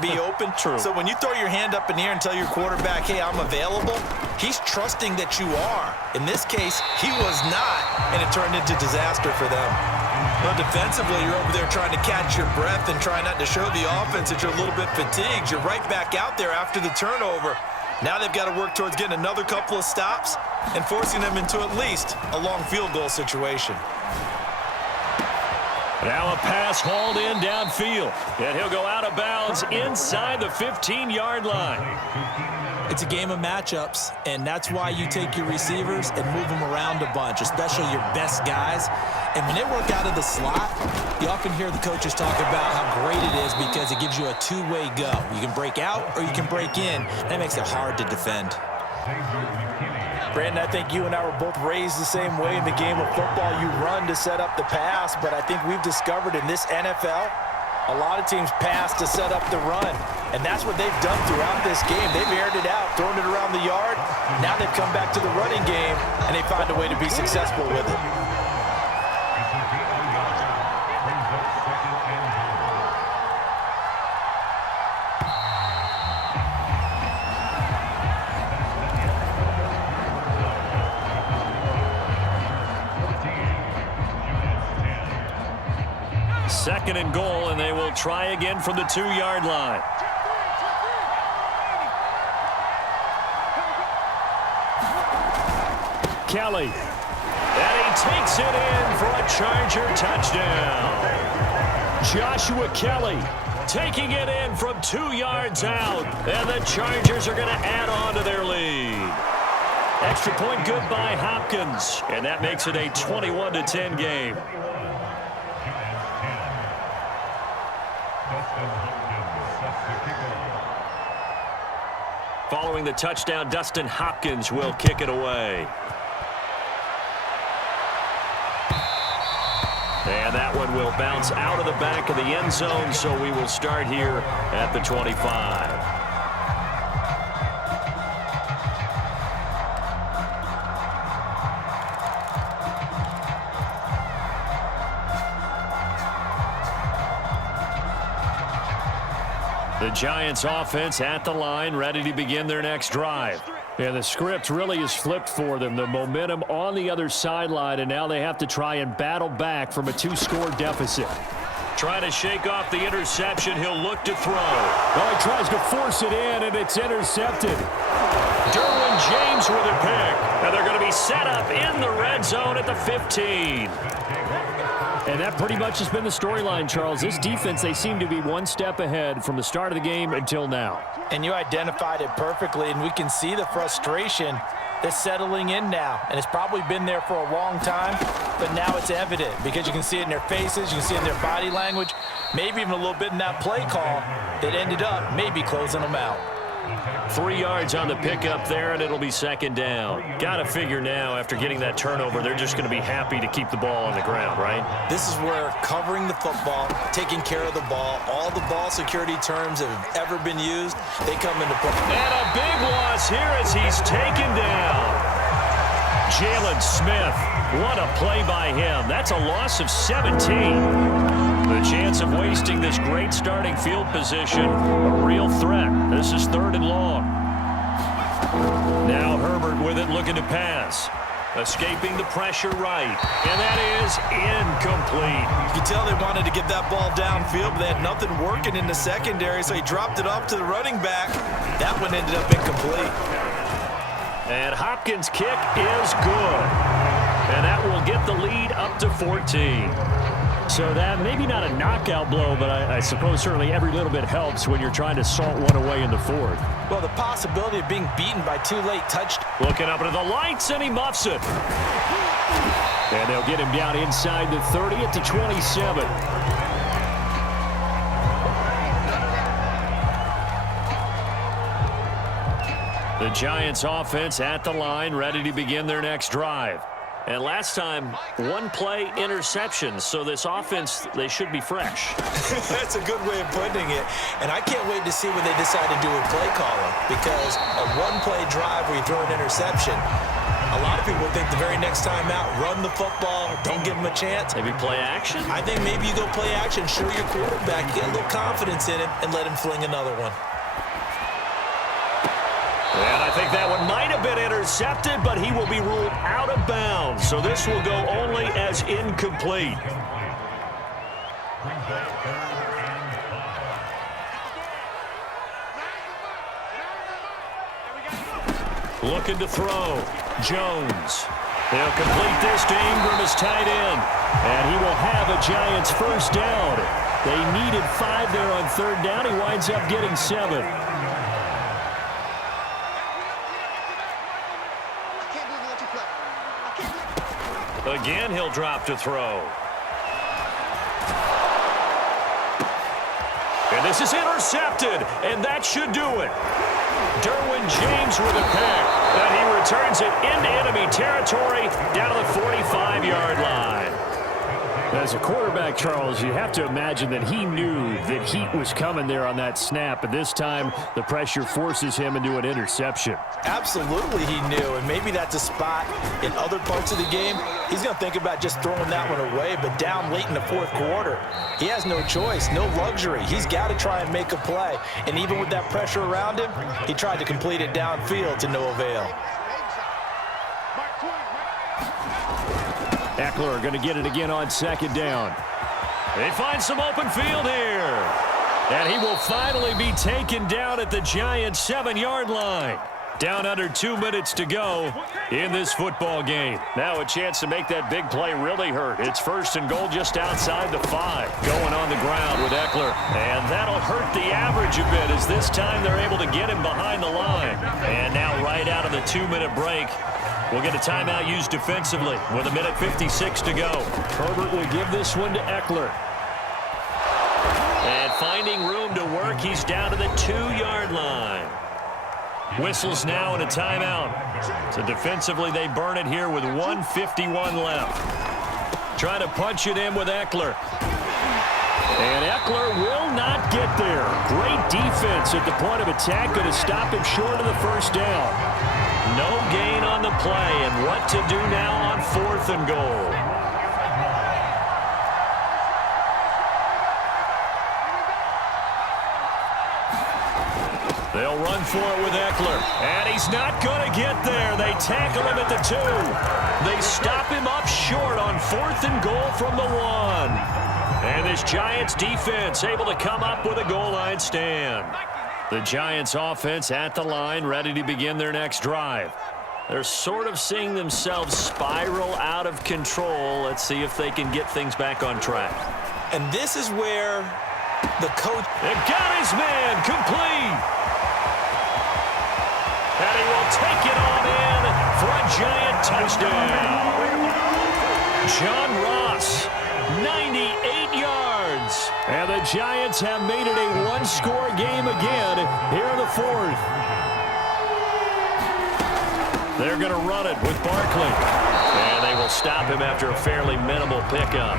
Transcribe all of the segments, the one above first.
be open. True. So when you throw your hand up in the air and tell your quarterback, hey, I'm available, he's trusting that you are. In this case, he was not, and it turned into disaster for them. Well, defensively, you're over there trying to catch your breath and try not to show the offense that you're a little bit fatigued. You're right back out there after the turnover. Now they've got to work towards getting another couple of stops and forcing them into at least a long field goal situation. Now a pass hauled in downfield, and he'll go out of bounds inside the 15-yard line. It's a game of matchups, and that's why you take your receivers and move them around a bunch, especially your best guys. And when they work out of the slot, you often hear the coaches talk about how great it is because it gives you a two-way go. You can break out or you can break in. That makes it hard to defend. Brandon, I think you and I were both raised the same way in the game of football. You run to set up the pass, but I think we've discovered in this NFL, a lot of teams pass to set up the run, and that's what they've done throughout this game. They've aired it out, thrown it around the yard. Now they've come back to the running game, and they find a way to be successful with it. Second and goal, and they will try again from the 2-yard line. Kelly. And he takes it in for a Charger touchdown. Joshua Kelly taking it in from 2 yards out, and the Chargers are going to add on to their lead. Extra point good by Hopkins, and that makes it a 21-10 game. Following the touchdown, Dustin Hopkins will kick it away. And that one will bounce out of the back of the end zone, so we will start here at the 25. The Giants offense at the line, ready to begin their next drive. And the script really is flipped for them. The momentum on the other sideline, and now they have to try and battle back from a 2-score deficit. Trying to shake off the interception. He'll look to throw. Well, he tries to force it in, and it's intercepted. Derwin James with a pick. And they're going to be set up in the red zone at the 15. And that pretty much has been the storyline, Charles. This defense, they seem to be one step ahead from the start of the game until now. And you identified it perfectly, and we can see the frustration that's settling in now. And it's probably been there for a long time, but now it's evident because you can see it in their faces, you can see it in their body language, maybe even a little bit in that play call that ended up maybe closing them out. 3 yards on the pickup there, and it'll be second down. Got to figure now, after getting that turnover, they're just going to be happy to keep the ball on the ground, right? This is where covering the football, taking care of the ball, all the ball security terms that have ever been used, they come into play. And a big loss here as he's taken down. Jalen Smith, what a play by him. That's a loss of 17. The chance of wasting this great starting field position, a real threat. This is 3rd and long. Now Herbert with it, looking to pass. Escaping the pressure right. And that is incomplete. You can tell they wanted to get that ball downfield, but they had nothing working in the secondary, so he dropped it off to the running back. That one ended up incomplete. And Hopkins' kick is good. And that will get the lead up to 14. So that maybe not a knockout blow, but I suppose certainly every little bit helps when you're trying to salt one away in the 4th. Well, the possibility of being beaten by 2 late touchdowns. Looking up into the lights, and he muffs it. And they'll get him down inside the 30 at the 27. The Giants offense at the line, ready to begin their next drive. And last time, 1-play interception. So this offense, they should be fresh. That's a good way of putting it. And I can't wait to see what they decide to do with play calling. Because a 1-play drive where you throw an interception, a A lot of people think the very next time out, run the football, don't give him a chance. Maybe play action? I think maybe you go play action, show your quarterback, get a little confidence in him, and let him fling another one. And I think that one might have been intercepted, but he will be ruled out of bounds. So this will go only as incomplete. Looking to throw. Jones. He'll complete this to Ingram as tight end. And he will have a Giants first down. They needed 5 there on third down. He winds up getting 7. Again, he'll drop to throw. And this is intercepted, and that should do it. Derwin James with a pick, and he returns it into enemy territory down to the 45-yard line. As a quarterback, Charles, you have to imagine that he knew that heat was coming there on that snap, and this time the pressure forces him into an interception. Absolutely he knew, and maybe that's a spot in other parts of the game. He's going to think about just throwing that one away, but down late in the fourth quarter, he has no choice, no luxury. He's got to try and make a play, and even with that pressure around him, he tried to complete it downfield to no avail. Eckler going to get it again on second down. They find some open field here. And he will finally be taken down at the Giants' 7-yard line. Down under 2 minutes to go in this football game. Now a chance to make that big play really hurt. It's first and goal just outside the 5. Going on the ground with Eckler. And that'll hurt the average a bit as this time they're able to get him behind the line. And now right out of the 2-minute break, we'll get a timeout used defensively with 1:56 to go. Herbert will give this one to Eckler. And finding room to work, he's down to the 2-yard line. Whistles now and a timeout. So defensively, they burn it here with 1:51 left. Trying to punch it in with Eckler. And Eckler will not get there. Great defense at the point of attack. Going to stop him short of the first down. No gain on the play, and what to do now on 4th and goal. They'll run for it with Eckler, and he's not going to get there. They tackle him at the 2. They stop him up short on 4th and goal from the 1. And this Giants defense able to come up with a goal line stand. The Giants offense at the line, ready to begin their next drive. They're sort of seeing themselves spiral out of control. Let's see if they can get things back on track. And this is where the coach... They've got his man complete. And he will take it on in for a Giant touchdown. John Ross, 98 yards. And the Giants have made it a one-score game again here in the 4th. They're going to run it with Barkley. And they will stop him after a fairly minimal pickup.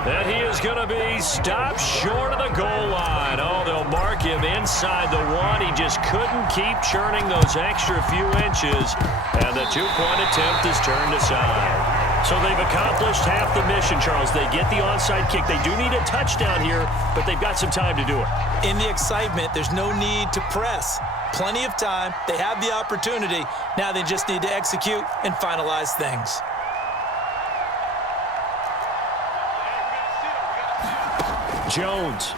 And he is going to be stopped short of the goal line. Oh, they'll mark him inside the 1. He just couldn't keep churning those extra few inches. And the 2-point attempt is turned aside. So they've accomplished half the mission, Charles. They get the onside kick. They do need a touchdown here, but they've got some time to do it. In the excitement, there's no need to press. Plenty of time. They have the opportunity. Now they just need to execute and finalize things. Jones.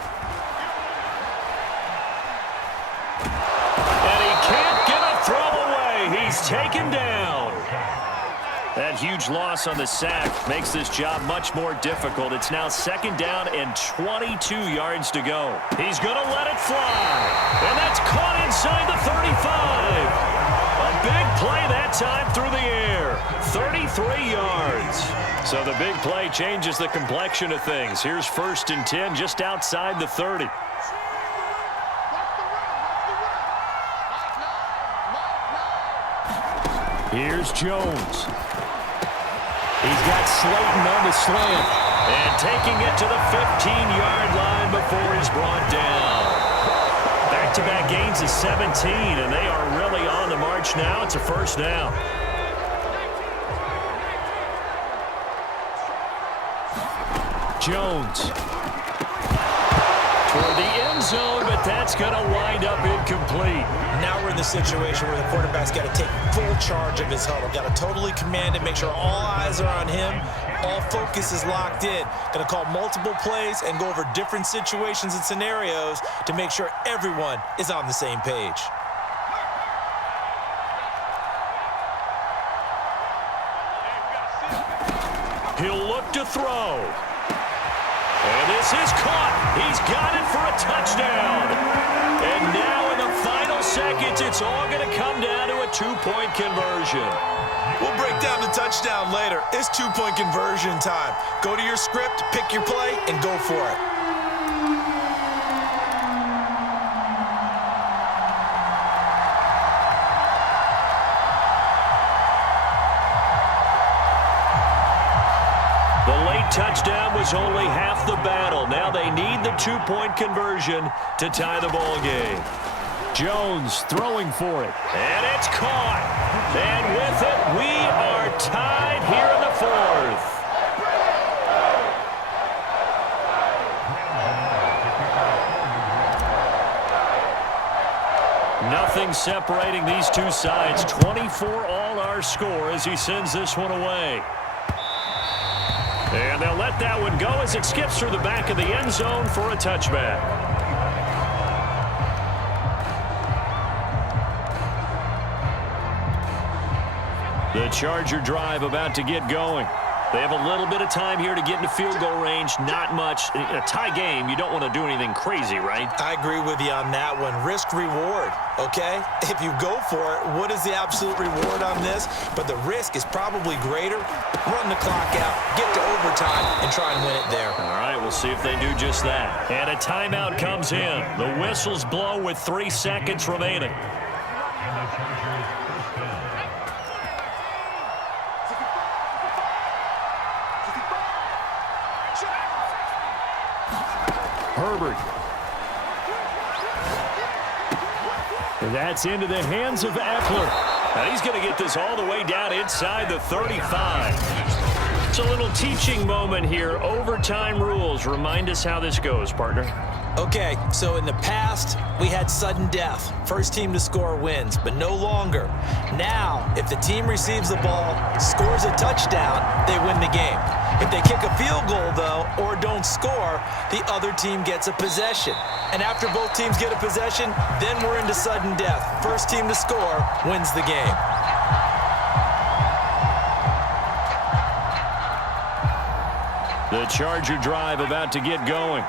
And he can't get a throw away. He's taken down. That huge loss on the sack makes this job much more difficult. It's now 2nd down and 22 yards to go. He's going to let it fly. And that's caught inside the 35. A big play that time through the air. 33 yards. So the big play changes the complexion of things. Here's 1st and 10 just outside the 30. Here's Jones. He's got Slayton on the slant. And taking it to the 15-yard line before he's brought down. Back-to-back gains of 17, and they are really on the march now. It's a first down. Jones. Toward the end zone, but that's going to wind up incomplete. Now we're in the situation where the quarterback's got to take full charge of his huddle. Got to totally command it, make sure all eyes are on him. All focus is locked in. Going to call multiple plays and go over different situations and scenarios to make sure everyone is on the same page. He'll look to throw. And this is caught. He's got it for a touchdown. And now in the final seconds, it's all going to come down to a two-point conversion. We'll break down the touchdown later. It's two-point conversion time. Go to your script, pick your play, and go for it. Touchdown was only half the battle. Now they need the two-point conversion to tie the ball game. Jones throwing for it. And it's caught. And with it, we are tied here in the fourth. Nothing separating these two sides. 24 all our score as he sends this one away. And they'll let that one go as it skips through the back of the end zone for a touchback. The Charger drive about to get going. They have a little bit of time here to get into field goal range. Not much. In a tie game, you don't want to do anything crazy, right? I agree with you on that one. Risk-reward, okay? If you go for it, what is the absolute reward on this? But the risk is probably greater. Run the clock out, get to overtime, and try and win it there. All right, we'll see if they do just that. And a timeout comes in. The whistles blow with 3 seconds remaining. Herbert. And that's into the hands of Eckler. Now he's going to get this all the way down inside the 35. It's a little teaching moment here. Overtime rules. Remind us how this goes, partner. Okay, so in the past, we had sudden death. First team to score wins, but no longer. Now, if the team receives the ball, scores a touchdown, they win the game. If they kick a field goal, though, or don't score, the other team gets a possession. And after both teams get a possession, then we're into sudden death. First team to score wins the game. The Charger drive about to get going.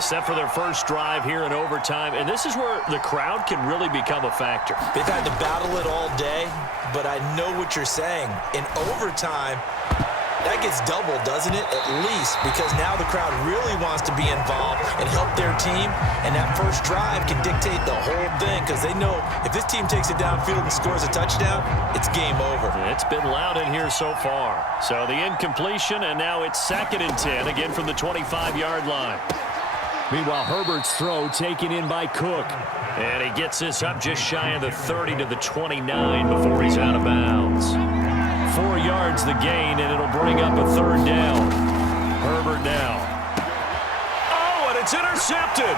Set for their first drive here in overtime, and this is where the crowd can really become a factor. They've had to battle it all day, but I know what you're saying. In overtime, that gets doubled, doesn't it? At least, because now the crowd really wants to be involved and help their team, and that first drive can dictate the whole thing because they know if this team takes it downfield and scores a touchdown, it's game over. It's been loud in here so far. So the incompletion, and now it's 2nd and 10, again from the 25-yard line. Meanwhile, Herbert's throw taken in by Cook. And he gets this up just shy of the 30 to the 29 before he's out of bounds. 4 yards the gain, and it'll bring up a 3rd down. Herbert now. Oh, and it's intercepted.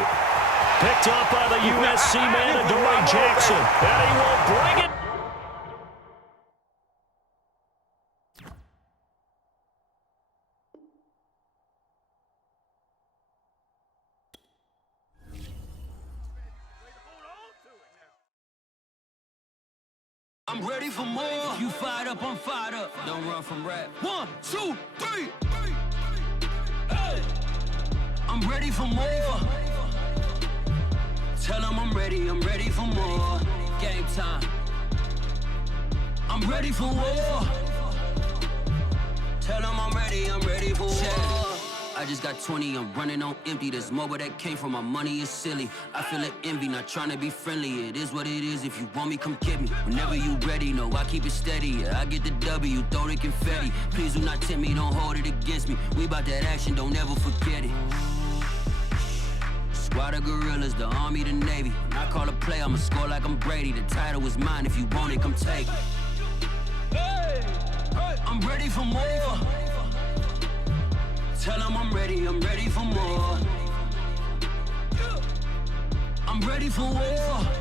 Picked up by the USC man, Adoree Jackson. And he will bring it. I'm ready for more. You fired up, I'm fired up. Don't run from rap. 1, 2, 3. Hey. I'm ready for more. Tell them I'm ready for more. Game time. I'm ready for war. Tell them I'm ready for war. I just got 20, I'm running on empty. This mobile that came from my money is silly. I feel like envy, not trying to be friendly. It is what it is, if you want me, come get me. Whenever you ready, no, I keep it steady. Yeah, I get the W, throw the confetti. Please do not tempt me, don't hold it against me. We about that action, don't ever forget it. Squad of gorillas, the army, the navy. When I call a play, I'ma score like I'm Brady. The title is mine, if you want it, come take it. Hey, I'm ready for more. tell them I'm ready for more. I'm ready for war.